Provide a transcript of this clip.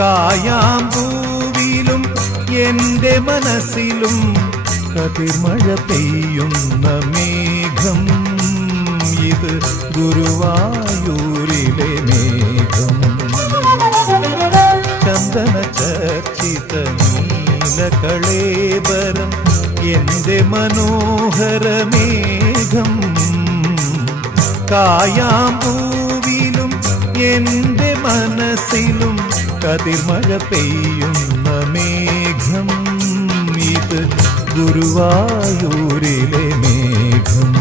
കായാമ്പൂവിലും എൻ്റെ മനസ്സിലും കതിർമഴ പെയ്യുന്ന മേഘം. ഇത് ഗുരുവായൂരിലെ മേഘം. ചന്ദന ചർച്ചിത നീലകളേബരം എൻ്റെ മനോഹര മേഘം. കായാമ്പൂവിലും എൻ്റെ മനസ്സിലും കതിർമഴ പെയ്യുന്ന മേഘം. ഇത് ഗുരുവായൂരിലെ മേഘം.